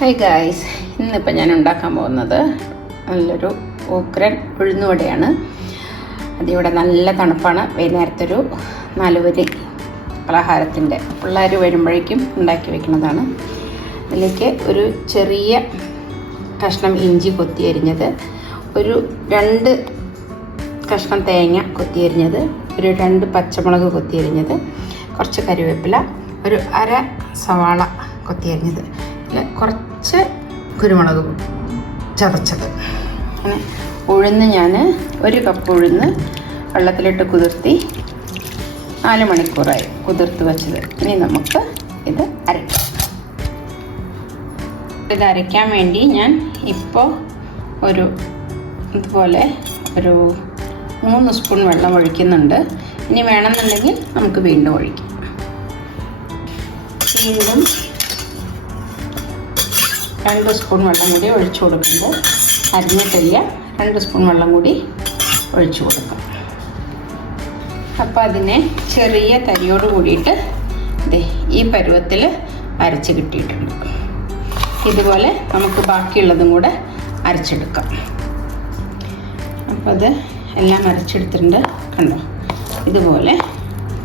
Hi guys, ഇന്നിപ്പോൾ ഞാൻ ഉണ്ടാക്കാൻ പോകുന്നത് നല്ലൊരു ഉഗ്രൻ ഉഴുന്നുവടയാണ്. അതിവിടെ നല്ല തണുപ്പാണ്. വൈകുന്നേരത്തെ ഒരു 4 മണി പലഹാരത്തിൻ്റെ പിള്ളേർ വരുമ്പോഴേക്കും ഉണ്ടാക്കി വെക്കുന്നതാണ്. അതിലേക്ക് ഒരു ചെറിയ കഷ്ണം ഇഞ്ചി കൊത്തി അരിഞ്ഞത്, ഒരു 2 കഷ്ണം തേങ്ങ കൊത്തി അരിഞ്ഞത്, ഒരു 2 പച്ചമുളക് കൊത്തി അരിഞ്ഞത്, കുറച്ച് കറിവേപ്പില, ഒരു 1/2 സവാള കൊത്തി അരിഞ്ഞത്, കുറച്ച് കുരുമുളക് ചതച്ചത്. അങ്ങനെ ഉഴുന്ന് ഞാൻ 1 കപ്പ് ഉഴുന്ന് വെള്ളത്തിലിട്ട് കുതിർത്തി 4 മണിക്കൂറായി കുതിർത്ത് വെച്ചത്. ഇനി നമുക്ക് ഇത് അരയ്ക്കാം. ഇത് അരയ്ക്കാൻ വേണ്ടി ഞാൻ ഇപ്പോൾ ഇതുപോലെ ഒരു 3 സ്പൂൺ വെള്ളം ഒഴിക്കുന്നുണ്ട്. ഇനി വേണമെന്നുണ്ടെങ്കിൽ നമുക്ക് വീണ്ടും ഒഴിക്കാം. വീണ്ടും 2 സ്പൂൺ വെള്ളം കൂടി ഒഴിച്ചു കൊടുക്കുമ്പോൾ അരിഞ്ഞിട്ടില്ല, 2 സ്പൂൺ വെള്ളം കൂടി ഒഴിച്ചു കൊടുക്കാം. അപ്പോൾ അതിനെ ചെറിയ തരിയോട് കൂടിയിട്ട് ഈ പരുവത്തിൽ അരച്ച് കിട്ടിയിട്ടുണ്ട്. ഇതുപോലെ നമുക്ക് ബാക്കിയുള്ളതും കൂടെ അരച്ചെടുക്കാം. അപ്പോൾ അത് എല്ലാം അരച്ചെടുത്തിട്ടുണ്ട്. കണ്ടോ, ഇതുപോലെ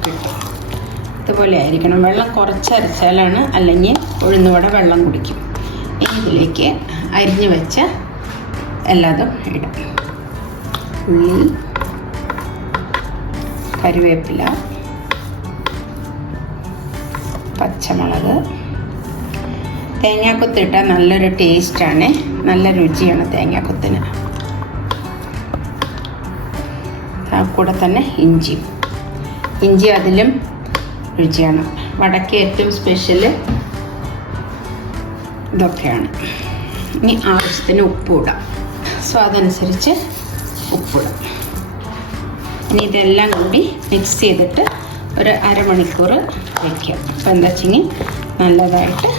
കിട്ടും. ഇതുപോലെ ആയിരിക്കണം. വെള്ളം കുറച്ചരച്ചാലാണ്, അല്ലെങ്കിൽ ഉഴുന്നുവട വെള്ളം കുടിക്കും. ഇതിലേക്ക് അരിഞ്ഞു വെച്ച എല്ലാതും ഇടാം. ഉള്ളി, കറിവേപ്പില, പച്ചമുളക്, തേങ്ങാക്കൊത്തിട്ടാൽ നല്ലൊരു ടേസ്റ്റാണ്, നല്ല രുചിയാണ് തേങ്ങാക്കൊത്തിന്. കൂടെ തന്നെ ഇഞ്ചി അതിലും രുചിയാണ്. വടക്ക് ഏറ്റവും സ്പെഷ്യൽ ഇതൊക്കെയാണ്. ഇനി ആവശ്യത്തിന് ഉപ്പിടാം, സ്വാദനുസരിച്ച് ഉപ്പിടാം. ഇനി ഇതെല്ലാം കൂടി മിക്സ് ചെയ്തിട്ട് ഒരു 1/2 മണിക്കൂർ വയ്ക്കാം. അപ്പോൾ എന്താ വെച്ചെങ്കിൽ നല്ലതായിട്ട്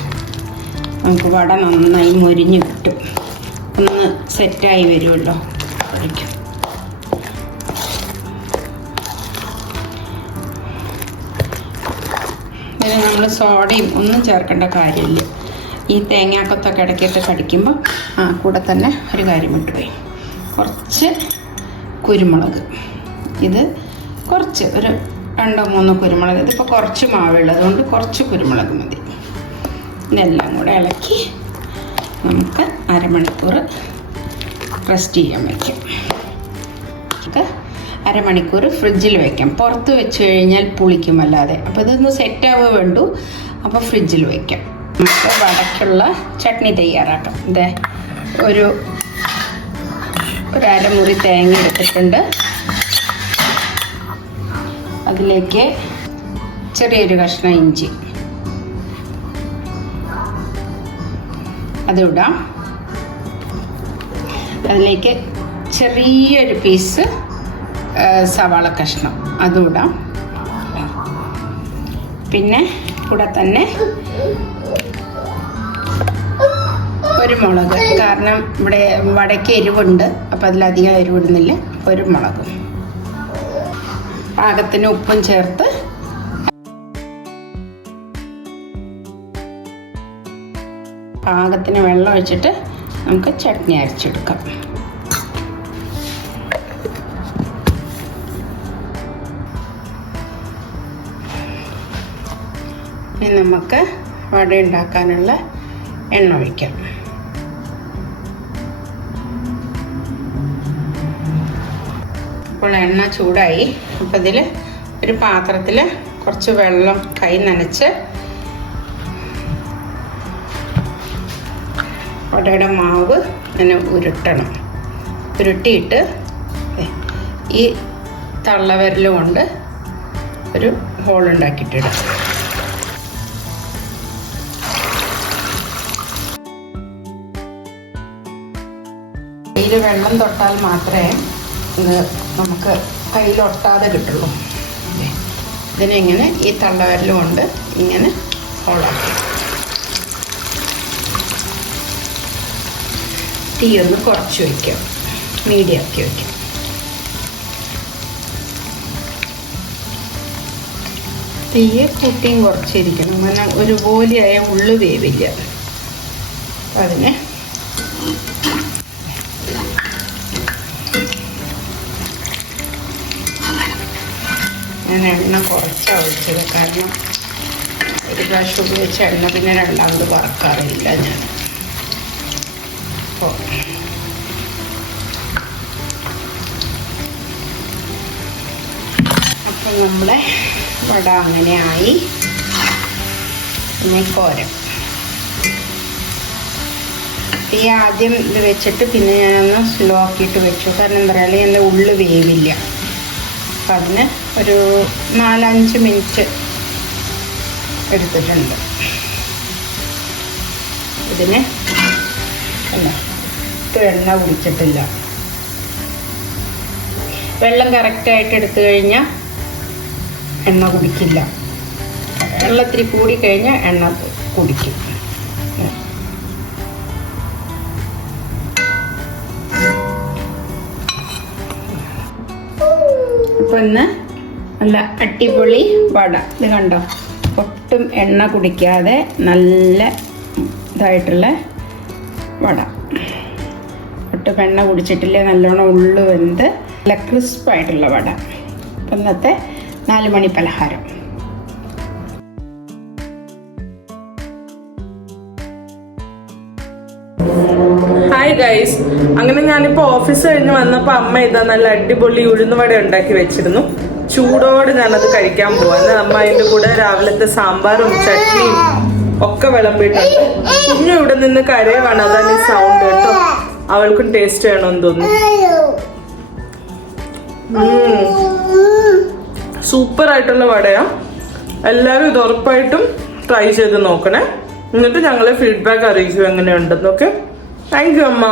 നമുക്ക് വട നന്നായി മൊരിഞ്ഞ് കിട്ടും. ഒന്ന് സെറ്റായി വരുമല്ലോ അപ്പോഴേക്കും. ഇതിന് നമ്മൾ സോഡയും ഒന്നും ചേർക്കേണ്ട കാര്യമില്ല. ഈ തേങ്ങാക്കൊത്തൊക്കെ ഇടയ്ക്കിട്ട് കടിക്കുമ്പോൾ കൂടെ തന്നെ ഒരു കാര്യം വിട്ടുപോയി, കുറച്ച് കുരുമുളക്. ഇത് കുറച്ച് ഒരു 2-3 കുരുമുളക്. ഇതിപ്പോൾ കുറച്ച് മാവുള്ളതുകൊണ്ട് കുറച്ച് കുരുമുളക് മതി. ഇതെല്ലാം കൂടെ ഇളക്കി നമുക്ക് 1/2 മണിക്കൂർ റെസ്റ്റ് ചെയ്യാൻ വയ്ക്കാം. നമുക്ക് 1/2 മണിക്കൂർ ഫ്രിഡ്ജിൽ വയ്ക്കാം. പുറത്ത് വെച്ച് കഴിഞ്ഞാൽ പുളിക്കും അല്ലാതെ. അപ്പോൾ ഇതൊന്ന് സെറ്റാവുക വേണ്ടു. അപ്പോൾ ഫ്രിഡ്ജിൽ വയ്ക്കാം. നമുക്ക് വടക്കുള്ള ചട്നി തയ്യാറാക്കാം. ഒരു 1/2 മുറി തേങ്ങ എടുത്തിട്ടുണ്ട്. അതിലേക്ക് ചെറിയൊരു കഷ്ണം ഇഞ്ചി അതിടാം. അതിലേക്ക് ചെറിയൊരു പീസ് സവാള കഷ്ണം അതും. പിന്നെ കൂടെ തന്നെ ഒരു മുളക്, കാരണം ഇവിടെ വടക്ക് എരിവുണ്ട്, അപ്പോൾ അതിലധികം എരിവിടുന്നില്ല. ഒരു മുളക്, പാകത്തിന് ഉപ്പും ചേർത്ത് പാകത്തിന് വെള്ളം ഒഴിച്ചിട്ട് നമുക്ക് ചട്നി അരച്ചെടുക്കാം. ഇനി നമുക്ക് വട ഉണ്ടാക്കാനുള്ള എണ്ണ ഒഴിക്കാം. ഇപ്പോൾ എണ്ണ ചൂടായി. അപ്പോൾ ഇതിൽ ഒരു പാത്രത്തിൽ കുറച്ച് വെള്ളം കൈ നനച്ച് വടയുടെ മാവ് ഇങ്ങനെ ഉരുട്ടിയിട്ട് ഈ തള്ളവിരൽ കൊണ്ട് ഒരു ഹോൾ ഉണ്ടാക്കിയിട്ടിടാം. കയ്യിൽ വെള്ളം തൊട്ടാൽ മാത്രമേ ഇത് നമുക്ക് കയ്യിലൊട്ടാതെ കിട്ടുള്ളൂ. ഇതിനെങ്ങനെ ഈ തള്ളവിരൽ കൊണ്ട് ഇങ്ങനെ ഹോളാക്കി തീ ഒന്ന് കുറച്ച് വയ്ക്കാം, മീഡിയം ആക്കി വയ്ക്കാം. തീയെ കുട്ടിയും കുറച്ചിരിക്കണം, അങ്ങനെ ഒരുപോലെയായ ഉള്ളു വേവില്ല. അതിന് ഞാൻ എണ്ണ കുറച്ചാണ് ഒഴിച്ചത്. കാരണം ഒരു പ്രാവശ്യം ഉപയോഗിച്ച എണ്ണ പിന്നെ രണ്ടാമത് വറക്കാറില്ല ഞാൻ. അപ്പം നമ്മളെ വട അങ്ങനെയായി. പിന്നെ കോരം ഈ ആദ്യം ഇത് വെച്ചിട്ട് പിന്നെ ഞാനൊന്ന് സ്ലോ ആക്കിയിട്ട് വെച്ചു. കാരണം എന്താ പറയുക, എൻ്റെ ഉള്ളു വേവില്ല. അപ്പം അതിന് ഒരു 4-5 മിനിറ്റ് എടുത്തിട്ടുണ്ട്. ഇതിന് എണ്ണ കുടിച്ചിട്ടില്ല. വെള്ളം കറക്റ്റായിട്ട് എടുത്തു കഴിഞ്ഞാൽ എണ്ണ കുടിക്കില്ല. വെള്ളത്തിരി കൂടി കഴിഞ്ഞാൽ എണ്ണ കുടിക്കും. അപ്പോൾ ഇന്ന് നല്ല അടിപൊളി വട. ഇത് കണ്ടോ, ഒട്ടും എണ്ണ കുടിക്കാതെ നല്ല ഇതായിട്ടുള്ള വട. ഒട്ടും എണ്ണ കുടിച്ചിട്ടില്ല, നല്ലോണം ഉള്ളു വെന്ത് നല്ല ക്രിസ്പായിട്ടുള്ള വട. ഇന്നത്തെ 4 മണി പലഹാരം. ഹായ് ഗൈസ്, അങ്ങനെ ഞാനിപ്പോ ഓഫീസ് കഴിഞ്ഞ് വന്നപ്പോ അമ്മ ഇതാ നല്ല അടിപൊളി ഉഴുന്നുവട ഉണ്ടാക്കി വെച്ചിരുന്നു. ചൂടോട് ഞാനത് കഴിക്കാൻ പോവാന്ന്. അമ്മ അതിന്റെ കൂടെ രാവിലത്തെ സാമ്പാറും ചട്നിയും ഒക്കെ വിളമ്പിയിട്ടുണ്ട്. കുഞ്ഞു ഇവിടെ നിന്ന് കരയുവാണ്, അതാണ് ഈ സൗണ്ട് കേട്ടോ. അവൾക്കും ടേസ്റ്റ് ചെയ്യണമെന്ന് തോന്നുന്നു. സൂപ്പർ ആയിട്ടുള്ള വടയാ. എല്ലാവരും ഇത് ഉറപ്പായിട്ടും ട്രൈ ചെയ്ത് നോക്കണേ. എന്നിട്ട് ഞങ്ങളെ ഫീഡ്ബാക്ക് അറിയിച്ചു എങ്ങനെയുണ്ടെന്നൊക്കെ. താങ്ക് യു അമ്മ.